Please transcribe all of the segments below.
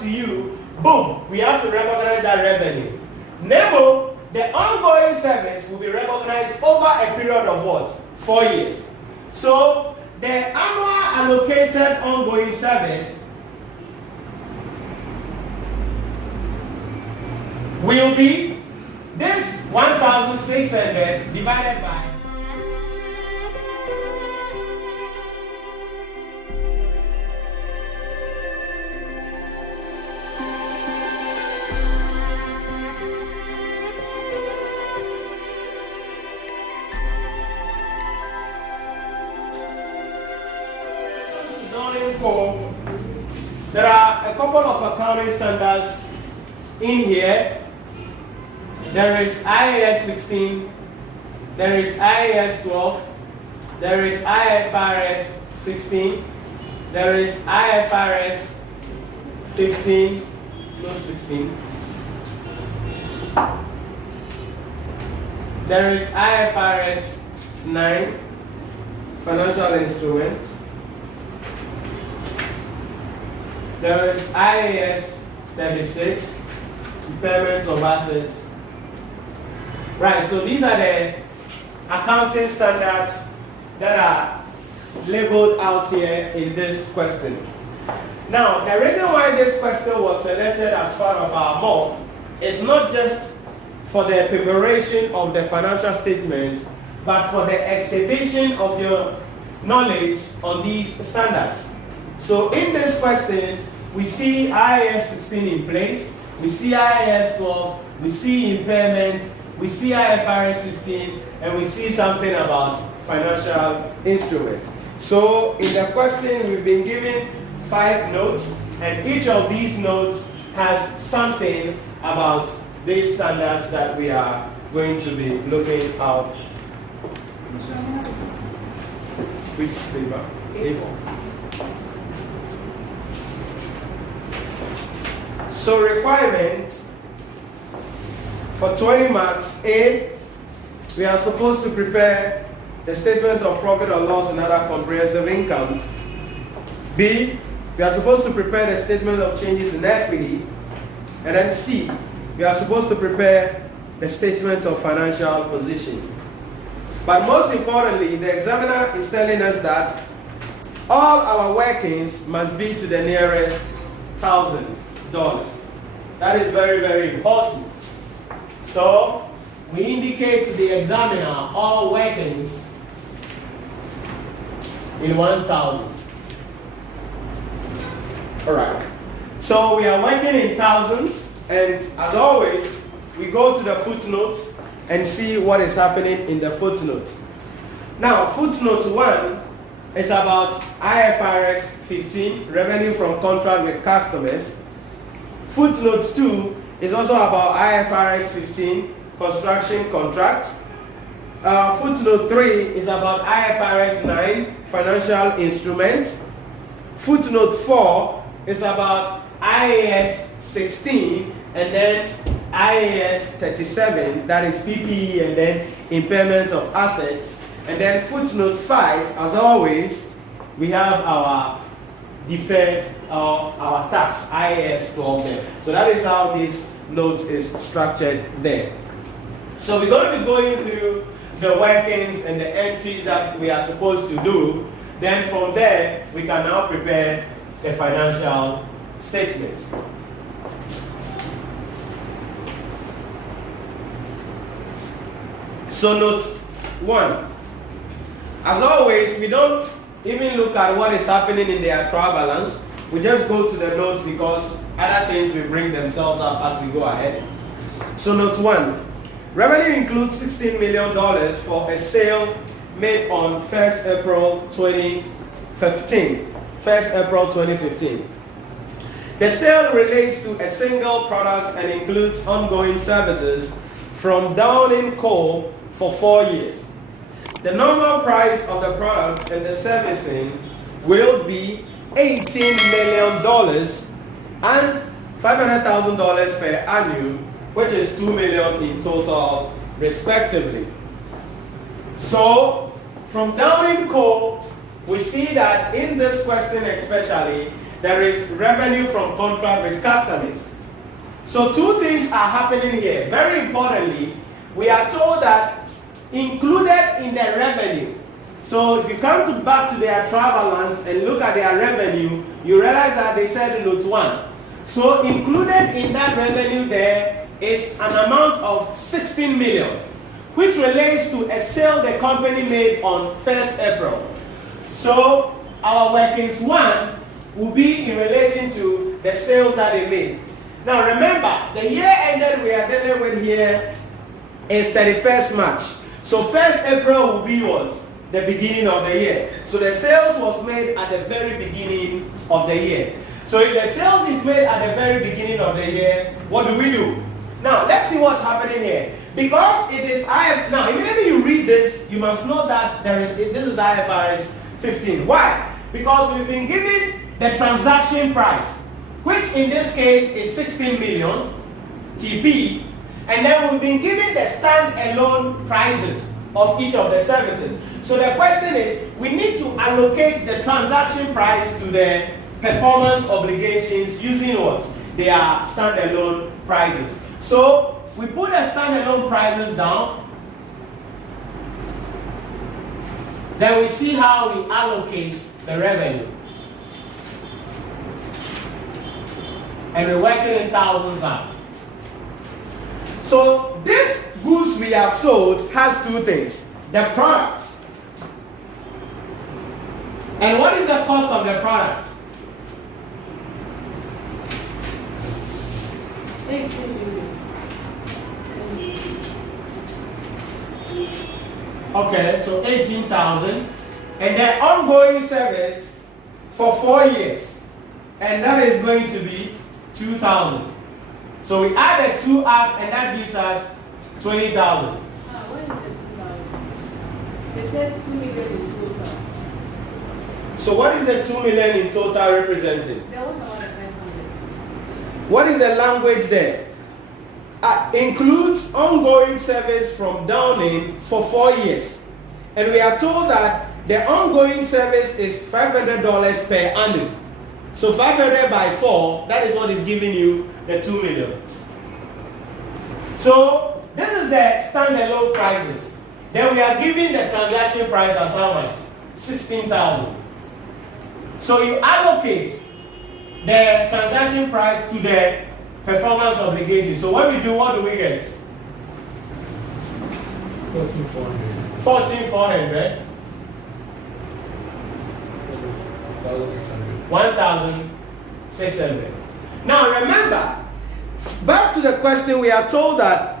to you, boom, we have to recognize that revenue. NEMO, the ongoing service will be recognized over a period of what? 4 years. So the annual allocated ongoing service will be this 1,600 divided by there are a couple of accounting standards in here. There is IAS 16, there is IAS 12, there is IFRS 16, there is IFRS 15, no 16. There is IFRS 9, financial instruments. There is IAS 36, impairment of assets. Right, so these are the accounting standards that are labeled out here in this question. Now, the reason why this question was selected as part of our mock is not just for the preparation of the financial statement, but for the exhibition of your knowledge on these standards. So in this question, we see IAS 16 in place, we see IAS 12, we see impairment, we see IFRS 15, and we see something about financial instruments. So in the question, we've been given 5 notes, and each of these notes has something about these standards that we are going to be looking out. Which paper? A4. So requirements for 20 marks. A, we are supposed to prepare the statement of profit or loss and other comprehensive income. B, we are supposed to prepare the statement of changes in equity. And then C, we are supposed to prepare the statement of financial position. But most importantly, the examiner is telling us that all our workings must be to the nearest $1,000. That is very, very important. So we indicate to the examiner all workings in 1,000. All right. So we are working in thousands, and as always, we go to the footnotes and see what is happening in the footnotes. Now, footnote 1 is about IFRS 15, revenue from contract with customers. Footnote 2 is also about IFRS 15, construction contracts. Footnote 3 is about IFRS 9, financial instruments. Footnote 4 is about IAS 16, and then IAS 37, that is PPE, and then impairment of assets. And then footnote 5, as always, we have our deferred our tax, IAS 12 there. So that is how this note is structured there. So we're going to be going through the workings and the entries that we are supposed to do. Then from there, we can now prepare the financial statements. So note 1. As always, we don't even look at what is happening in the actual balance. We just go to the notes because other things will bring themselves up as we go ahead. So note 1. Revenue includes $16 million for a sale made on 1st April 2015. 1st April 2015. The sale relates to a single product and includes ongoing services from Downing Coal for 4 years. The normal price of the product and the servicing will be $18 million and $500,000 per annum, which is $2 million in total, respectively. So, from Downing Coal, we see that in this question especially, there is revenue from contract with customers. So two things are happening here. Very importantly, we are told that included in the revenue. So if you come back to their trial balance and look at their revenue, you realize that they said note 1. So included in that revenue there is an amount of 16 million, which relates to a sale the company made on 1st April. So our workings 1 will be in relation to the sales that they made. Now remember, the year ended we are dealing with here is 31st March. So 1st April will be what? The beginning of the year. So the sales was made at the very beginning of the year. So if the sales is made at the very beginning of the year, what do? Now let's see what's happening here. Because it is IFRS. Now immediately you read this, you must know that this is IFRS 15. Why? Because we've been given the transaction price, which in this case is 16 million TP, and then we've been given the stand-alone prices of each of the services. So the question is, we need to allocate the transaction price to the performance obligations using what? They are stand-alone prices. So we put the stand-alone prices down, then we see how we allocate the revenue. And we're working in thousands out. So this goods we have sold has two things. The products. And what is the cost of the products? 18 million. Okay, so 18,000. And then ongoing service for 4 years. And that is going to be 2,000. So we add the 2 up and that gives us 20,000. What is the 2 million? They said 2 million in total. So what is the 2 million in total representing? There was about 500. What is the language there? Includes ongoing service from Downing for 4 years. And we are told that the ongoing service is $500 per annum. So 500 by 4, that is what is giving you the 2 million. So this is the standalone prices. Then we are giving the transaction price as how much? 16,000. So you allocate the transaction price to the performance obligation. So when we do, what do we get? 14,400. 14,400. 1,600. 1,600. Now remember, back to the question, we are told that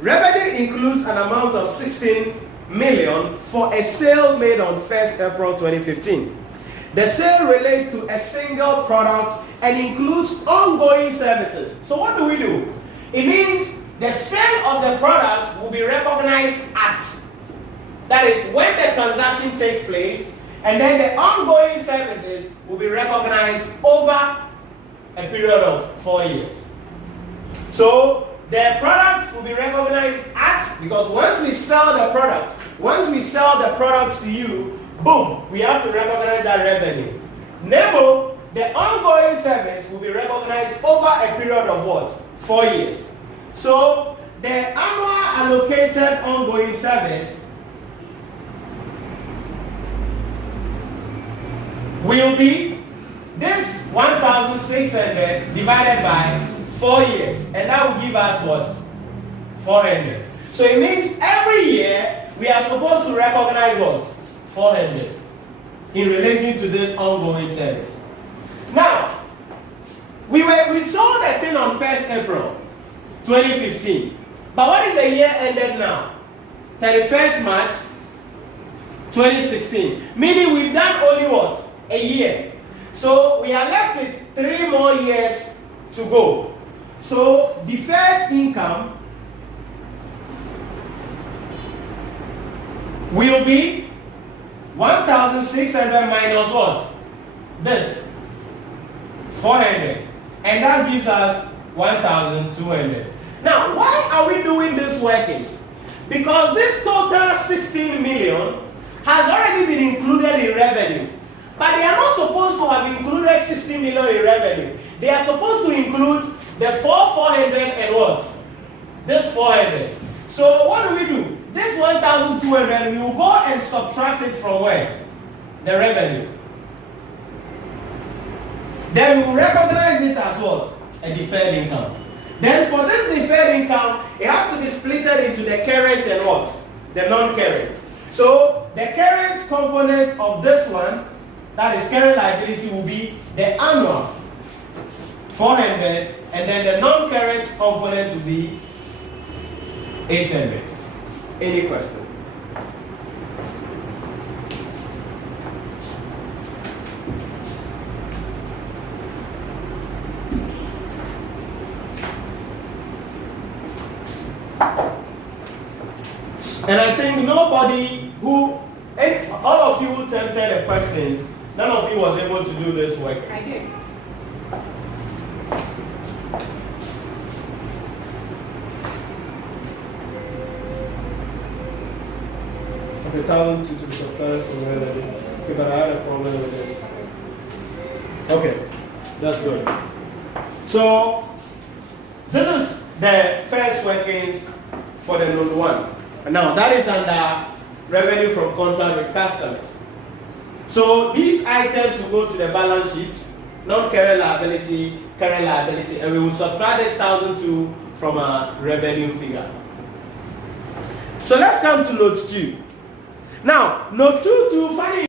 revenue includes an amount of 16 million for a sale made on 1st April 2015. The sale relates to a single product and includes ongoing services. So what do? It means the sale of the product will be recognized at, that is when the transaction takes place, and then the ongoing services will be recognized over a period of 4 years. So the products will be recognized at, because once we sell the products to you, boom, we have to recognize that revenue. Nemo, the ongoing service will be recognized over a period of what? 4 years. So the annual allocated ongoing service will be this 1,600 divided by 4 years, and that will give us what? 400. So it means every year we are supposed to recognize what? 400 in relation to this ongoing service. Now, we sold the thing on 1st April 2015. But what is the year ended now? 31st March 2016. Meaning we've done only what? A year. So we are left with 3 more years to go. So deferred income will be 1,600 minus what? This 400, and that gives us 1,200. Now, why are we doing these workings? Because this total 16 million has already been included in revenue. But they are not supposed to have included 60 million in revenue. They are supposed to include the 400 and what? This 400. So what do? This 1,200, we will go and subtract it from where? The revenue. Then we will recognize it as what? A deferred income. Then for this deferred income, it has to be split into the current and what? The non-current. So the current component of this one, that is current liability, will be the annual 400, and then the non-current component will be 800. Any question? And I think nobody all of you who attempted a question, none of you was able to do this work. I did. Okay, 1,000 to be subtracted from revenue. Okay, but I had a problem with this. Okay, that's good. So this is the first workings for the node 1. Now that is under revenue from contract with customers. So these items will go to the balance sheet, non-current liability, current liability, and we will subtract this 1,002 from our revenue figure. So let's come to note 2. Now, note 2 to find